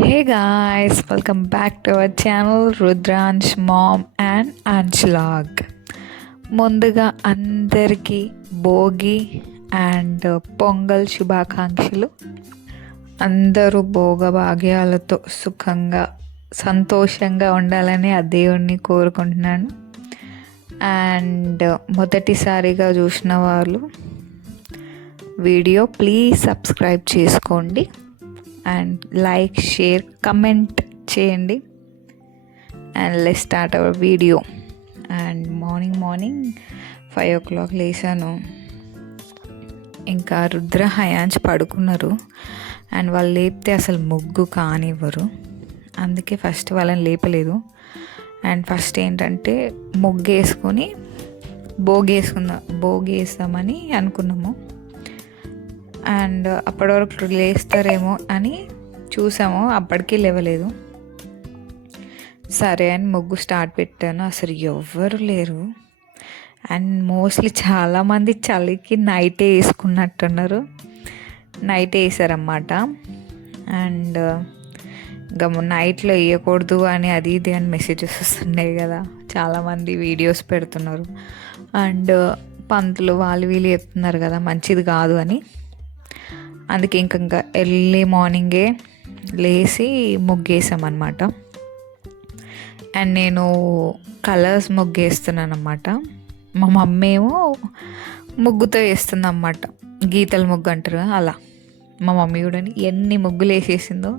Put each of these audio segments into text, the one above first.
Hey guys, welcome back to our channel Rudransh Mom and Anshlag. ముందుగా అందరికీ Bhogi and pongal శుభాకాంక్షలు. అందరూ భోగభాగ్యాలతో సుఖంగా సంతోషంగా ఉండాలని ఆ దేవుణ్ణి కోరుకుంటున్నాను. అండ్ మొదటిసారిగా చూసిన వాళ్ళు వీడియో ప్లీజ్ సబ్స్క్రైబ్ చేసుకోండి అండ్ లైక్ షేర్ కమెంట్ చేయండి. And let's start our video. And morning 5 o'clock లేచాను. ఇంకా రుద్ర హయాంచ్ పడుకున్నారు అండ్ వాళ్ళు లేపితే అసలు ముగ్గు కానివ్వరు, అందుకే ఫస్ట్ వాళ్ళని లేపలేదు. అండ్ ఫస్ట్ ఏంటంటే ముగ్గు వేసుకొని భోగి వేస్తామని అనుకున్నాము. అండ్ అప్పటి వరకు లేస్తారేమో అని చూసాము, అప్పటికీ లేవలేదు. సరే అని ముగ్గు స్టార్ట్ పెట్టాను, అసలు ఎవ్వరు లేరు. అండ్ మోస్ట్లీ చాలామంది చలికి నైటే వేసుకున్నట్టున్నారు, నైటే వేసారన్నమాట. అండ్ ఇంకా నైట్లో వేయకూడదు అని అది ఇది అని మెసేజెస్ వస్తున్నాయి కదా, చాలామంది వీడియోస్ పెడుతున్నారు. అండ్ పంతులు వాళ్ళు వీళ్ళు చెప్తున్నారు కదా మంచిది కాదు అని. అందుకే ఇంకా ఎర్లీ మార్నింగే లేచి ముగ్గేసామన్నమాట. అండ్ నేను కలర్స్ ముగ్గేస్తున్నాను అన్నమాట. మా మమ్మీ ఏమో ముగ్గుతో వేస్తుంది అన్నమాట, గీతల ముగ్గు అంటారు అలా. మా మమ్మీ కూడా ఎన్ని ముగ్గులు వేసేసిందో,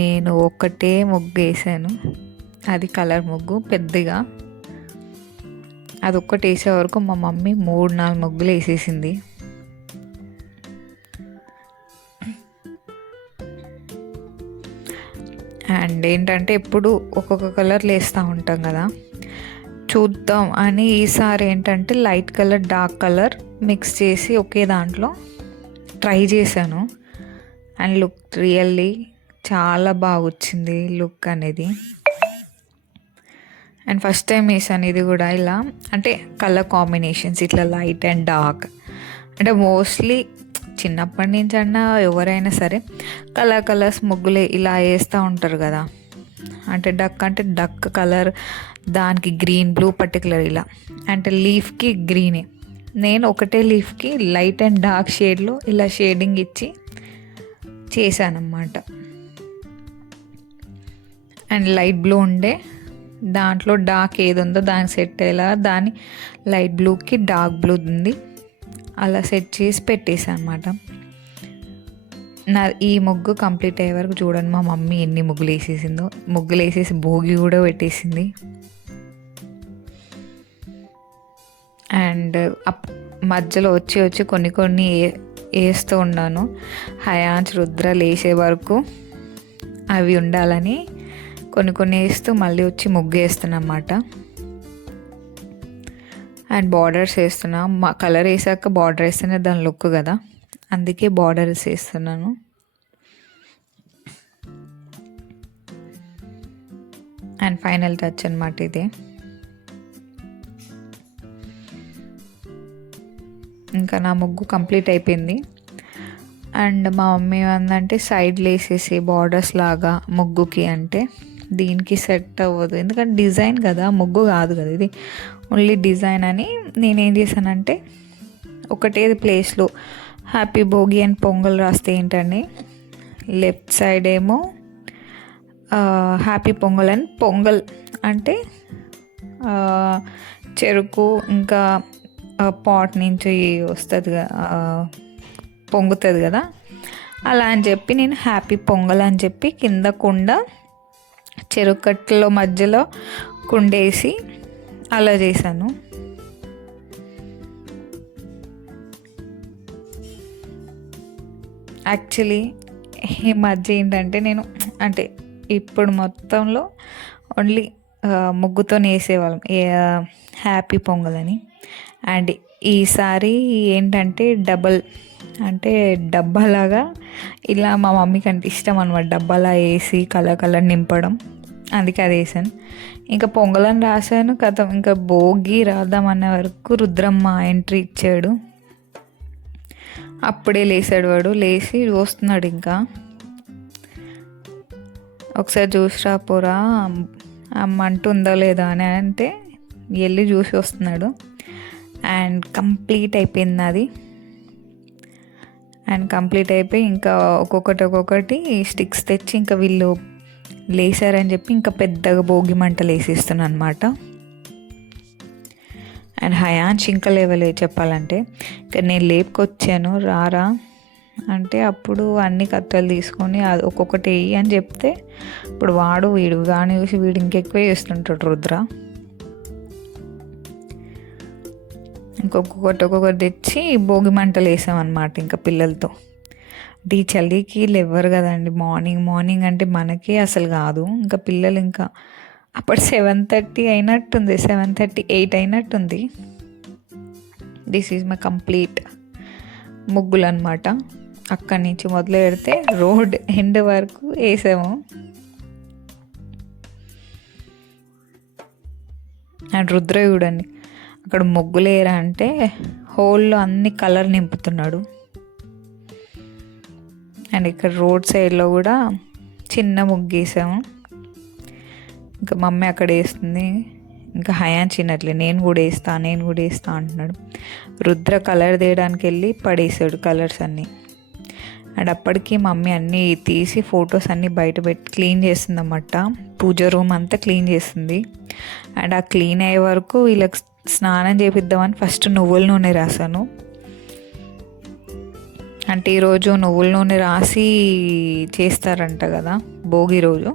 నేను ఒక్కటే ముగ్గు వేసాను, అది కలర్ ముగ్గు పెద్దగా. అది ఒక్కటి వేసే వరకు మా మమ్మీ 3-4 ముగ్గులు వేసేసింది. అండ్ ఏంటంటే ఎప్పుడు ఒక్కొక్క కలర్లు వేస్తూ ఉంటాం కదా, చూద్దాం అని ఈసారి ఏంటంటే light colour dark colour mix చేసి ఒకే దాంట్లో ట్రై చేశాను. అండ్ లుక్ రియల్లీ చాలా బాగా వచ్చింది లుక్ అనేది. అండ్ ఫస్ట్ టైం వేసాను ఇది కూడా ఇలా, అంటే కలర్ కాంబినేషన్స్ ఇట్లా లైట్ అండ్ డార్క్. అంటే మోస్ట్లీ చిన్నప్పటి నుంచి అన్నా ఎవరైనా సరే కలర్స్ ముగ్గులే ఇలా వేస్తూ ఉంటారు కదా. అంటే డక్ కలర్, దానికి గ్రీన్ బ్లూ పర్టికులర్ ఇలా, అంటే లీఫ్కి గ్రీనే. నేను ఒకటే లీఫ్కి లైట్ అండ్ డార్క్ షేడ్లో ఇలా షేడింగ్ ఇచ్చి చేశానన్నమాట. అండ్ లైట్ బ్లూ ఉండే దాంట్లో డార్క్ ఏది ఉందో దానికి సెట్ అయ్యేలా దాని లైట్ బ్లూకి డార్క్ బ్లూ ఉంది అలా సెట్ చేసి పెట్టేసాను అనమాట. ఈ ముగ్గు కంప్లీట్ అయ్యే వరకు చూడండి మా మమ్మీ ఎన్ని ముగ్గులు వేసేసిందో. ముగ్గులు వేసేసి భోగి కూడా పెట్టేసింది. అండ్ మధ్యలో వచ్చి కొన్ని వేస్తూ ఉన్నాను. హయాంచ్ రుద్ర లేచే వరకు అవి ఉండాలని కొన్ని వేస్తూ మళ్ళీ వచ్చి ముగ్గు వేస్తున్నా అన్నమాట. అండ్ బార్డర్స్ వేస్తున్నా, మా కలర్ వేసాక బార్డర్ వేస్తేనే దాని లుక్ కదా, అందుకే బార్డర్స్ వేస్తున్నాను. అండ్ ఫైనల్ టచ్ అనమాట ఇది. ఇంకా నా ముగ్గు కంప్లీట్ అయిపోయింది. అండ్ మా మమ్మీ ఏమందంటే సైడ్లు వేసేసి బార్డర్స్ లాగా ముగ్గుకి, అంటే దీనికి సెట్ అవ్వదు ఎందుకంటే డిజైన్ కదా, ముగ్గు కాదు కదా ఇది, ఓన్లీ డిజైన్ అని నేనేం చేశానంటే ఒకటే ప్లేస్లో హ్యాపీ భోగి అండ్ పొంగల్ రాస్తే ఏంటండి, లెఫ్ట్ సైడ్ ఏమో హ్యాపీ పొంగల్ అండ్ పొంగల్ అంటే చెరుకు ఇంకా పాట్ నుంచి వస్తుంది పొంగుతుంది కదా, అలా అని చెప్పి నేను హ్యాపీ పొంగల్ అని చెప్పి కింద కుండ చెరుకట్లో మధ్యలో కుండేసి అలా చేశాను. యాక్చువల్లీ ఈ మధ్య ఏంటంటే నేను అంటే ఇప్పుడు మొత్తంలో ఓన్లీ ముగ్గుతో వేసేవాళ్ళం హ్యాపీ పొంగల్ అని. అండ్ ఈసారి ఏంటంటే డబ్బాలాగా ఇలా మా మమ్మీకి అంటే ఇష్టం అనమాట, డబ్బాలా వేసి కలర్ నింపడం, అందుకే అది వేసాను. ఇంకా పొంగలని రాశాను కథ. ఇంకా భోగి రాద్దామన్న వరకు రుద్రమ్మ ఎంట్రీ ఇచ్చాడు. అప్పుడే లేచాడు వాడు, లేచి వస్తున్నాడు. ఇంకా ఒకసారి చూసి రాపోరా మంట ఉందో లేదా అని అంటే వెళ్ళి చూసి వస్తున్నాడు. అండ్ కంప్లీట్ అయిపోయింది అది. అండ్ కంప్లీట్ అయిపోయి ఇంకా ఒక్కొక్కటి స్టిక్స్ తెచ్చి ఇంకా వీళ్ళు లేసారని చెప్పి ఇంకా పెద్దగా భోగి మంటలు వేసేస్తున్నాను అనమాట. అండ్ హయాన్ష్ ఇంకా లేవలేదు చెప్పాలంటే. ఇంకా నేను లేపుకొచ్చాను రారా అంటే అప్పుడు అన్ని కత్తెలు తీసుకొని అది ఒక్కొక్కటి వేయి అని చెప్తే ఇప్పుడు వీడు కానీ చూసి వీడు ఇంకెక్కువ చేస్తుంటాడు రుద్ర. ఒక్కొక్కటి తెచ్చి భోగి మంటలు వేసామన్నమాట ఇంకా పిల్లలతో. ఈ చలికి లేవరు కదండి మార్నింగ్ అంటే మనకే అసలు కాదు. ఇంకా పిల్లలు ఇంకా అప్పుడు 7:30 అయినట్టుంది, 7:30, 8 అయినట్టుంది. దిస్ ఈజ్ మై కంప్లీట్ ముగ్గులు అనమాట. అక్కడి నుంచి మొదలు పెడితే రోడ్ ఎండ్ వరకు వేసాము. అండ్ రుద్ర చూడండి అక్కడ ముగ్గులు వేయరా అంటే హోల్లో అన్ని కలర్ నింపుతున్నాడు. అండ్ ఇక్కడ రోడ్ సైడ్లో కూడా చిన్న ముగ్గు వేసాము. ఇంకా మమ్మీ అక్కడ వేస్తుంది, ఇంకా హయాన్ చిన్నట్లే నేను కూడా వేస్తా అంటున్నాడు. రుద్ర కలర్ తీయడానికి వెళ్ళి పడేసాడు కలర్స్ అన్నీ. అండ్ అప్పటికి మమ్మీ అన్నీ తీసి ఫొటోస్ అన్నీ బయట పెట్టి క్లీన్ చేస్తుంది అన్నమాట. పూజ రూమ్ అంతా క్లీన్ చేస్తుంది. అండ్ ఆ క్లీన్ అయ్యే వరకు వీళ్ళకి స్నానం చేపిద్దామని ఫస్ట్ నువ్వుల నూనె రాసాను. అంటే ఈరోజు నువ్వుల నూనె రాసి చేస్తారంట కదా భోగి రోజు.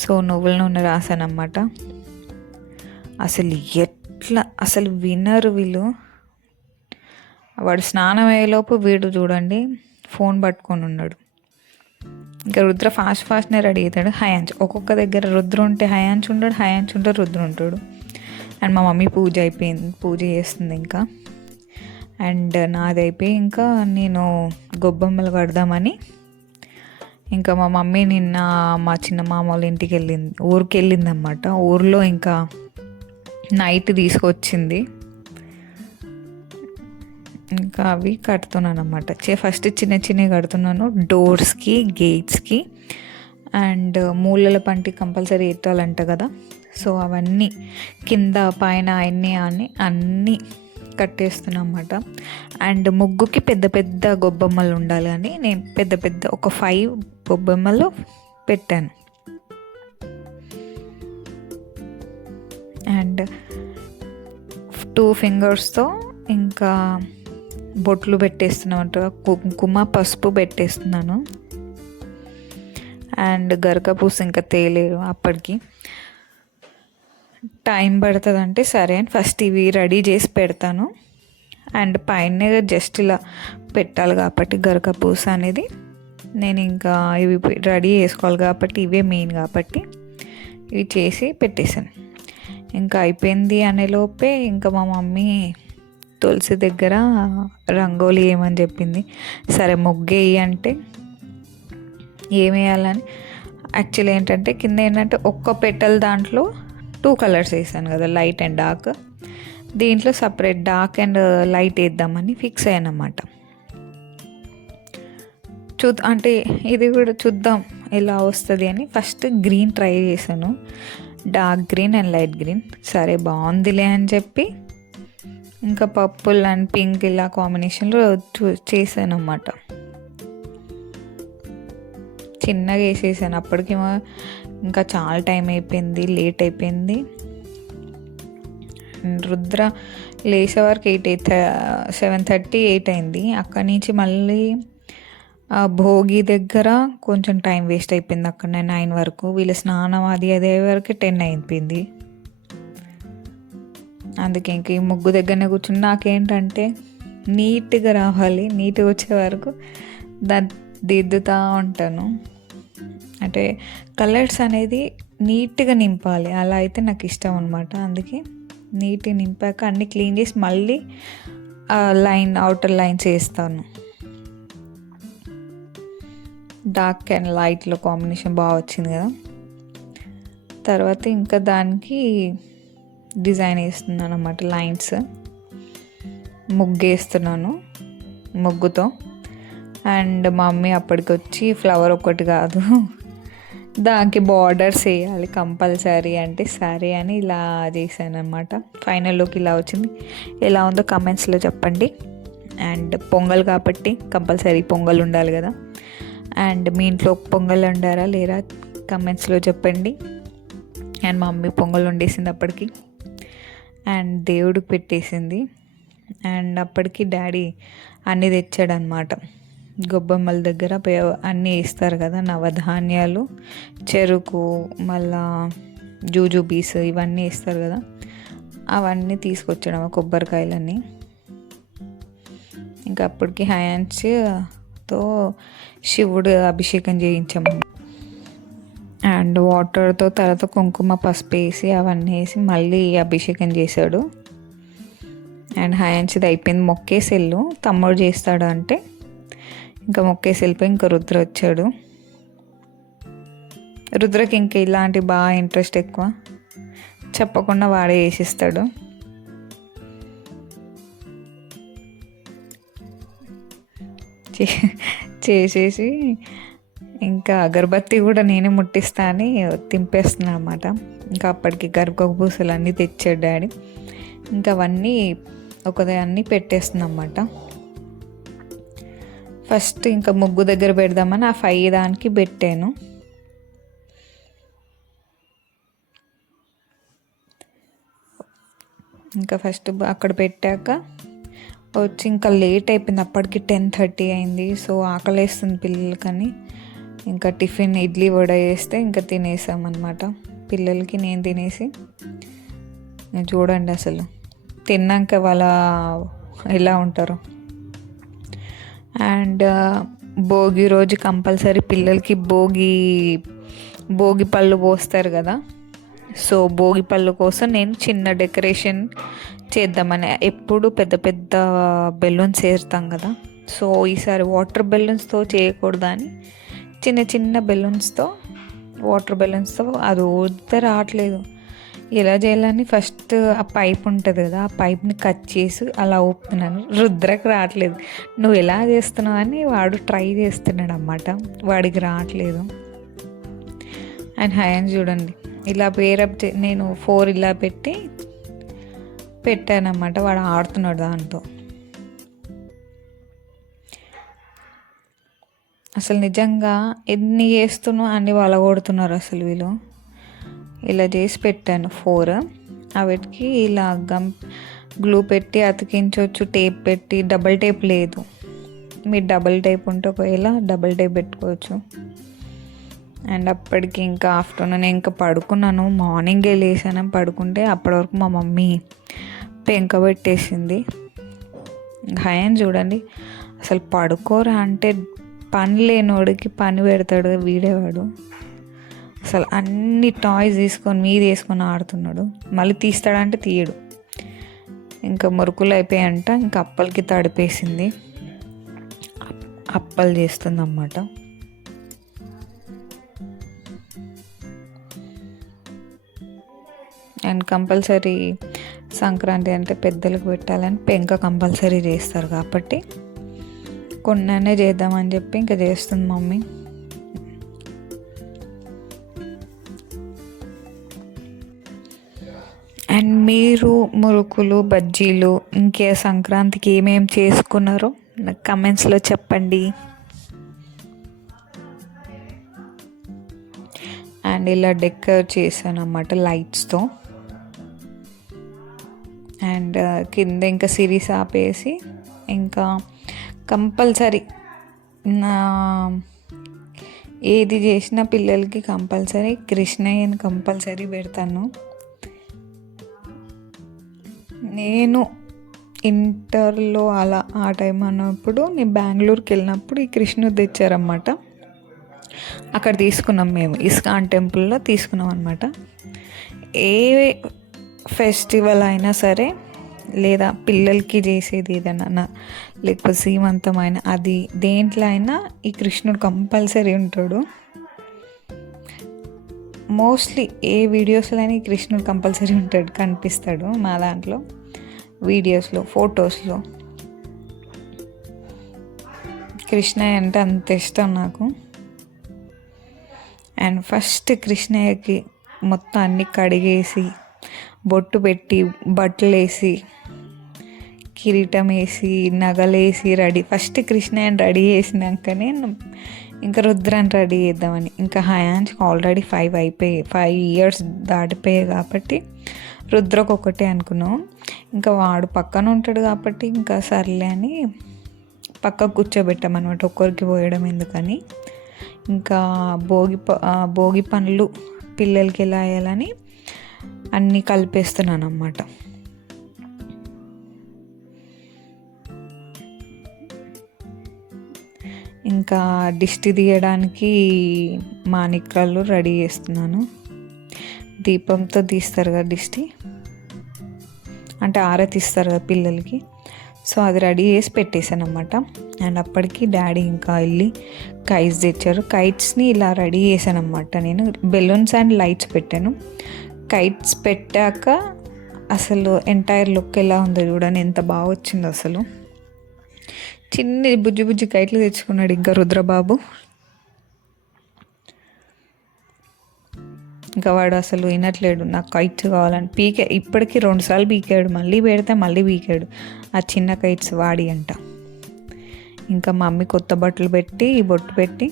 సో నువ్వుల నూనె రాసానమాట. అసలు వినరు వీళ్ళు. వాడు స్నానం అయ్యేలోపు వీడు చూడండి ఫోన్ పట్టుకొని ఉన్నాడు. ఇంకా రుద్ర ఫాస్ట్నే రెడీ అవుతాడు. హయాన్స్ ఒక్కొక్క దగ్గర రుద్ర ఉంటే హయాన్స్ ఉంటే రుద్ర ఉంటాడు. అండ్ మా మమ్మీ పూజ చేస్తుంది ఇంకా. అండ్ నాది అయిపోయి ఇంకా నేను గొబ్బెమ్మలు కడదామని ఇంకా మా మమ్మీ నిన్న మా చిన్న మామ వాళ్ళ ఇంటికి ఊరికి వెళ్ళింది అన్నమాట. ఊర్లో ఇంకా నైట్ తీసుకొచ్చింది. ఇంకా అవి కడుతున్నాను అన్నమాట. ఫస్ట్ చిన్నవి కడుతున్నాను డోర్స్కి, గేట్స్కి. అండ్ మూలల పంటి కంపల్సరీ ఎత్తాలంట కదా. సో అవన్నీ కింద పైన అన్నీ కట్టేస్తున్నాను అన్నమాట. అండ్ ముగ్గుకి పెద్ద గొబ్బెమ్మలు ఉండాలి అని నేను పెద్ద ఒక 5 గొబ్బెమ్మలు పెట్టాను. అండ్ 2 ఫింగర్స్తో ఇంకా బొట్లు పెట్టేస్తున్నామంట. కుంకుమ, పసుపు పెట్టేస్తున్నాను. అండ్ గరకపూస ఇంకా తేలేరు, అప్పటికి టైం పడుతుంది అంటే సరే అని ఫస్ట్ ఇవి రెడీ చేసి పెడతాను. అండ్ పైన జస్ట్ ఇలా పెట్టాలి కాబట్టి గరకపూస అనేది నేను ఇంకా ఇవి రెడీ చేసుకోవాలి కాబట్టి ఇవే మెయిన్ కాబట్టి ఇవి చేసి పెట్టేశాను. ఇంకా అయిపోయింది అనేలోపే ఇంకా మా మమ్మీ తులసి దగ్గర రంగోలీ వేయమని చెప్పింది. సరే ముగ్గేయి అంటే ఏమేయాలని యాక్చువల్లీ ఏంటంటే కింద ఏంటంటే ఒక్క పెటల్ దాంట్లో 2 కలర్స్ వేసాను కదా, లైట్ అండ్ డార్క్. దీంట్లో సపరేట్ డార్క్ అండ్ లైట్ వేద్దామని ఫిక్స్ అయ్యాను అన్నమాట. అంటే ఇది కూడా చూద్దాం ఎలా వస్తుంది అని ఫస్ట్ గ్రీన్ ట్రై చేశాను, dark green and light green. సరే బాగుందిలే అని చెప్పి ఇంకా పర్పుల్ అండ్ పింక్ ఇలా కాంబినేషన్లో చేశాను అన్నమాట. చిన్నగా వేసేసాను. అప్పటికి ఇంకా చాలా టైం అయిపోయింది, లేట్ అయిపోయింది. రుద్ర లేసే వరకు 7:30, 8 అయింది. అక్కడి నుంచి మళ్ళీ భోగి దగ్గర కొంచెం టైం వేస్ట్ అయిపోయింది. అక్కడ 9 వరకు వీళ్ళ స్నానం అది అదే వరకు 10 అయిపోయింది. అందుకే ఇంక ఈ ముగ్గు దగ్గరనే కూర్చుని నాకేంటంటే నీట్గా రావాలి, నీట్గా వచ్చే వరకు దిద్దుతూ ఉంటాను. అంటే కలర్స్ అనేది నీట్గా నింపాలి, అలా అయితే నాకు ఇష్టం అనమాట. అందుకే నీట్గా నింపాక అన్నీ క్లీన్ చేసి మళ్ళీ అవుటర్ లైన్స్ వేస్తాను. డార్క్ అండ్ లైట్లో కాంబినేషన్ బాగా వచ్చింది కదా. తర్వాత ఇంకా దానికి డిజైన్ వేస్తున్నాను అన్నమాట, లైన్స్ ముగ్గేస్తున్నాను ముగ్గుతో. అండ్ మా మమ్మీ అప్పటికి వచ్చి ఫ్లవర్ ఒక్కటి కాదు దానికి బార్డర్స్ వేయాలి కంపల్సరీ అంటే సరే అని ఇలా చేశాను అనమాట. ఫైనల్ లుక్ ఇలా వచ్చింది. ఎలా ఉందో కమెంట్స్లో చెప్పండి. అండ్ పొంగల్ కాబట్టి కంపల్సరీ పొంగల్ ఉండాలి కదా. అండ్ మీ ఇంట్లో పొంగల్ వండారా లేరా కమెంట్స్లో చెప్పండి. అండ్ మా మమ్మీ పొంగల్ వండేసింది అప్పటికి. అండ్ దేవుడికి పెట్టేసింది. అండ్ అప్పటికి డాడీ అన్నీ తెచ్చాడనమాట. గొబ్బమ్మల దగ్గర అన్నీ వేస్తారు కదా, నవధాన్యాలు, చెరుకు, మళ్ళా జూజుబీస్ ఇవన్నీ వేస్తారు కదా, అవన్నీ తీసుకొచ్చడం కొబ్బరికాయలన్నీ. ఇంకా అప్పటికి హ్యాండ్స్తో శివుడు అభిషేకం చేయించాము. అండ్ వాటర్తో తర్వాత కుంకుమ పసుపు వేసి అవన్నీ వేసి మళ్ళీ అభిషేకం చేశాడు. అండ్ హ్యాండ్స్ది అయిపోయింది. మొక్కేసి వెళ్ళు తమ్ముడు చేస్తాడు అంటే ఇంకా మొక్కేసి వెళ్ళిపోయి ఇంకా రుద్ర వచ్చాడు. రుద్రకి ఇంకా ఇలాంటి బాగా ఇంట్రెస్ట్ ఎక్కువ, చెప్పకుండా వాడే వేసిస్తాడు. చేసేసి ఇంకా అగరబత్తి కూడా నేనే ముట్టిస్తా అని తింపేస్తున్నాను అనమాట. ఇంకా అప్పటికి గర్భకు పూసలు అన్నీ తెచ్చాడు డాడీ. ఇంకా అవన్నీ ఒకదాన్ని పెట్టేస్తుంది అన్నమాట. ఫస్ట్ ఇంకా ముగ్గు దగ్గర పెడదామని ఆ 5 దానికి పెట్టాను. ఇంకా ఫస్ట్ అక్కడ పెట్టాక వచ్చి ఇంకా లేట్ అయిపోయింది. అప్పటికి 10:30 అయింది. సో ఆకలేస్తుంది పిల్లలకని ఇంకా టిఫిన్ ఇడ్లీ వడ వేస్తే ఇంకా తినేసామన్నమాట. పిల్లలకి నేను తినేసి చూడండి అసలు తిన్నాక వాళ్ళ ఎలా ఉంటారు. అండ్ భోగి రోజు కంపల్సరీ పిల్లలకి భోగి పళ్ళు పోస్తారు కదా. సో భోగి పళ్ళు కోసం నేను చిన్న డెకరేషన్ చేద్దామని, ఎప్పుడు పెద్ద పెద్ద బెలూన్స్ వేస్తాం కదా, సో ఈసారి వాటర్ బెలూన్స్తో చేయకూడదని చిన్న చిన్న బెలూన్స్తో వాటర్ బెలూన్స్తో అది ఊరితే రావట్లేదు. ఎలా చేయాలని ఫస్ట్ ఆ పైప్ ఉంటుంది కదా, ఆ పైప్ని కట్ చేసి అలా ఊపుతున్నాను. రుద్రకు రావట్లేదు. నువ్వు ఎలా చేస్తున్నావు అని వాడు ట్రై చేస్తున్నాడు అన్నమాట. వాడికి రావట్లేదు. అండ్ హ్యాండ్స్ చూడండి ఇలా పేరప్ నేను 4 ఇలా పెట్టానమాట. వాడు ఆడుతున్నాడు దాంతో. అసలు నిజంగా ఎన్ని చేస్తున్నావు అన్ని వలగొడుతున్నారు అసలు వీళ్ళు. ఇలా చేసి పెట్టాను 4. వాటికి ఇలా గ్లూ పెట్టి అతికించవచ్చు, టేప్ పెట్టి. డబల్ టేప్ లేదు, మీరు డబల్ టేప్ ఉంటే ఒకవేళ డబల్ టేప్ పెట్టుకోవచ్చు. అండ్ అప్పటికి ఇంకా ఆఫ్టర్నూన్ ఇంకా పడుకున్నాను. మార్నింగే లేసాను. పడుకుంటే అప్పటి వరకు మా మమ్మీ పెంక పెట్టేసింది. హయాన్ చూడండి అసలు పడుకోరా అంటే పని లేనోడికి పని పెడతాడు వీడేవాడు. అసలు అన్ని టాయ్స్ తీసుకొని మీద వేసుకొని ఆడుతున్నాడు. మళ్ళీ తీస్తాడంటే తీయడు. ఇంకా మురుకులు అయిపోయాయంట. ఇంకా అప్పలకి తడిపేసింది. అప్పలు చేస్తుంది అన్నమాట. అండ్ కంపల్సరీ సంక్రాంతి అంటే పెద్దలకు పెట్టాలని పెంక కంపల్సరీ చేస్తారు కాబట్టి కొన్ననే చేద్దామని చెప్పి ఇంకా చేస్తుంది మమ్మీ. అండ్ మీరు మురుకులు, బజ్జీలు ఇంకే సంక్రాంతికి ఏమేమి చేసుకున్నారో నాకు కమెంట్స్లో చెప్పండి. అండ్ ఇలా డెకర్ చేశాను అన్నమాట లైట్స్తో. అండ్ కింద ఇంకా సిరీస్ ఆపేసి ఇంకా కంపల్సరీ ఏది చేసినా పిల్లలకి కంపల్సరీ కృష్ణయ్యని కంపల్సరీ పెడతాను. నేను ఇంటర్లో అలా ఆ టైం అన్నప్పుడు నేను బెంగళూరుకి వెళ్ళినప్పుడు ఈ కృష్ణుడు తెచ్చారన్నమాట. అక్కడ తీసుకున్నాం మేము, ఇస్కాన్ టెంపుల్లో తీసుకున్నాం అనమాట. ఏ ఫెస్టివల్ అయినా సరే లేదా పిల్లలకి చేసేది ఏదైనా లేకపోతే సీమంతమైన అది దేంట్లో అయినా ఈ కృష్ణుడు కంపల్సరీ ఉంటాడు. మోస్ట్లీ ఏ వీడియోస్లో అయినా ఈ కృష్ణుడు కంపల్సరీ ఉంటాడు, కనిపిస్తాడు మా దాంట్లో వీడియోస్లో, ఫొటోస్లో. కృష్ణయ్య అంటే అంత ఇష్టం నాకు. అండ్ ఫస్ట్ కృష్ణయ్యకి మొత్తం అన్ని కడిగేసి బొట్టు పెట్టి బట్టలు వేసి కిరీటం వేసి నగలేసి ఫస్ట్ కృష్ణయ్యని రెడీ చేసినాకనే ఇంకా రుద్రాన్ని రెడీ చేద్దామని. ఇంకా హయాన్స్కి ఆల్రెడీ 5 ఇయర్స్ దాటిపోయాయి కాబట్టి రుద్రకు ఒకటే అనుకున్నాం. ఇంకా వాడు పక్కన ఉంటాడు కాబట్టి ఇంకా సర్లే అని పక్కకు కూర్చోబెట్టామన్నమాట, ఒక్కరికి పోయడం ఎందుకని. ఇంకా భోగి పండ్లు పిల్లలకి ఎలా వేయాలని అన్నీ కలిపేస్తున్నాను అన్నమాట. ఇంకా దిష్టి తీయడానికి మాణిక్యాలు రెడీ చేస్తున్నాను. దీపంతో తీస్తారు కదా దిష్టి, అంటే ఆరతి ఇస్తారు కదా పిల్లలకి. సో అది రెడీ చేసి పెట్టేశాను అన్నమాట. అండ్ అప్పటికి డాడీ ఇంకా వెళ్ళి కైట్స్ తెచ్చారు. కైట్స్ని ఇలా రెడీ చేశాను అన్నమాట. నేను బెలూన్స్ అండ్ లైట్స్ పెట్టాను. కైట్స్ పెట్టాక అసలు ఎంటైర్ లుక్ ఎలా ఉందో చూడండి, ఎంత బాగా వచ్చిందో అసలు. చిన్న బుజ్జి కైట్లు తెచ్చుకున్నాడు ఇంకా రుద్రబాబు. ఇంకా వాడు అసలు వినట్లేడు, నాకు కైట్స్ కావాలని ఇప్పటికీ 2 సార్లు పీకాడు, మళ్ళీ పెడితే మళ్ళీ పీకాడు. ఆ చిన్న కైట్స్ వాడి అంట. ఇంకా మమ్మీ కొత్త బట్టలు పెట్టి బొట్టు పెట్టి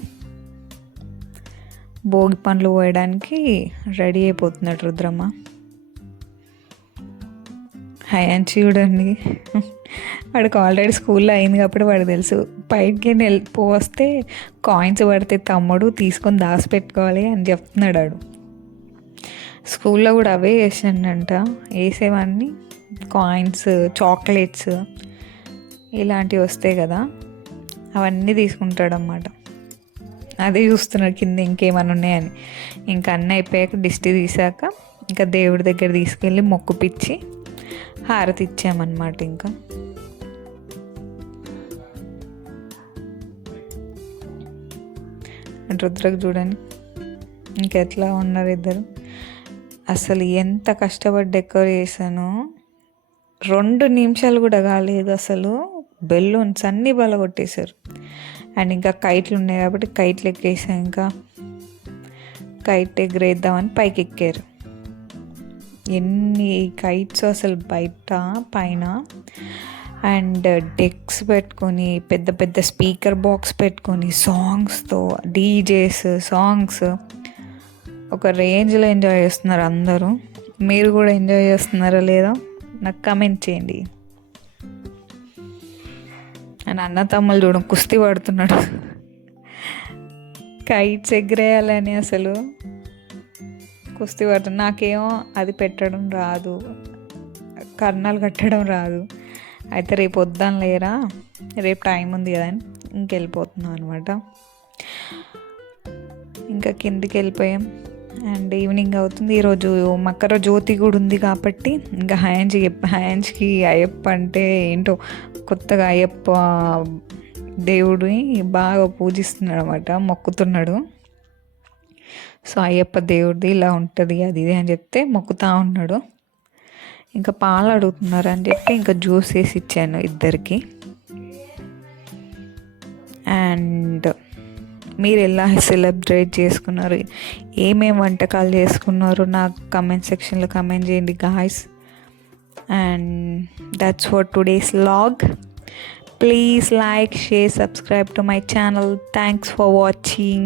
భోగి పండ్లు పోయడానికి రెడీ అయిపోతున్నాడు రుద్రమ్మ. హయాన్షి చూడండి, వాడికి ఆల్రెడీ స్కూల్లో అయింది కాబట్టి వాడికి తెలుసు, బయటికి పోస్తే కాయిన్స్ పడితే తమ్ముడు తీసుకొని దాచిపెట్టుకోవాలి అని చెప్తున్నాడు వాడు. స్కూల్లో కూడా అవే వేసానంట, వేసేవాడిని కాయిన్స్, చాక్లెట్స్ ఇలాంటివి వస్తాయి కదా, అవన్నీ తీసుకుంటాడన్నమాట. అదే చూస్తున్నాడు కింద ఇంకేమైనా ఉన్నాయని. ఇంకా అన్నీ అయిపోయాక దిష్టి తీసాక ఇంకా దేవుడి దగ్గర తీసుకెళ్ళి మొక్కుపిచ్చి హారతి ఇచ్చామన్నమాట. ఇంకా రుద్రకు చూడండి ఇంకెట్లా ఉన్నారు ఇద్దరు. అసలు ఎంత కష్టపడి డెకరేట్ చేశాను, 2 నిమిషాలు కూడా కాలేదు అసలు. బెలూన్స్ అన్నీ బలగొట్టేశారు. అండ్ ఇంకా కైట్లు ఉన్నాయి కాబట్టి కైట్లు ఎక్కేసాం. ఇంకా కైట్ ఎగరేద్దామని పైకి ఎక్కారు. ఎన్ని కైట్స్ అసలు పైన. అండ్ డెక్స్ పెట్టుకొని పెద్ద పెద్ద స్పీకర్ బాక్స్ పెట్టుకొని సాంగ్స్తో సాంగ్స్ ఒక రేంజ్లో ఎంజాయ్ చేస్తున్నారు అందరూ. మీరు కూడా ఎంజాయ్ చేస్తున్నారా లేదా నాకు కమెంట్ చేయండి. అండ్ అన్న తమ్ముళ్ళు చూడ కుస్తీ పడుతున్నాడు కైట్స్ ఎగరేయాలని అసలు కుస్తీ పడుతుంది. నాకేమో అది పెట్టడం రాదు, కర్ణాలు కట్టడం రాదు. అయితే రేపు వద్దాను లేరా, రేపు టైం ఉంది కదా అని ఇంకెళ్ళిపోతున్నాం అనమాట. ఇంకా కిందికి వెళ్ళిపోయాం. అండ్ ఈవినింగ్ అవుతుంది. ఈరోజు మకర జ్యోతి కూడా ఉంది కాబట్టి ఇంకా హయాన్స్కి అయ్యప్ప అంటే ఏంటో కొత్తగా అయ్యప్ప దేవుడిని బాగా పూజిస్తున్నాడు అనమాట, మొక్కుతున్నాడు. సో అయ్యప్ప దేవుడిది ఇలా ఉంటుంది అది ఇది అని చెప్తే మొక్కుతా ఉన్నాడు. ఇంకా పాలు అడుగుతున్నారు అని చెప్పి ఇంకా జ్యూస్ వేసి ఇచ్చాను ఇద్దరికి. అండ్ మీరు ఎలా సెలబ్రేట్ చేసుకున్నారు, ఏమేమి వంటకాలు చేసుకున్నారు నాకు కమెంట్ సెక్షన్లో కమెంట్ చేయండి guys. And that's for today's vlog. Please like, share, subscribe to my channel. Thanks for watching.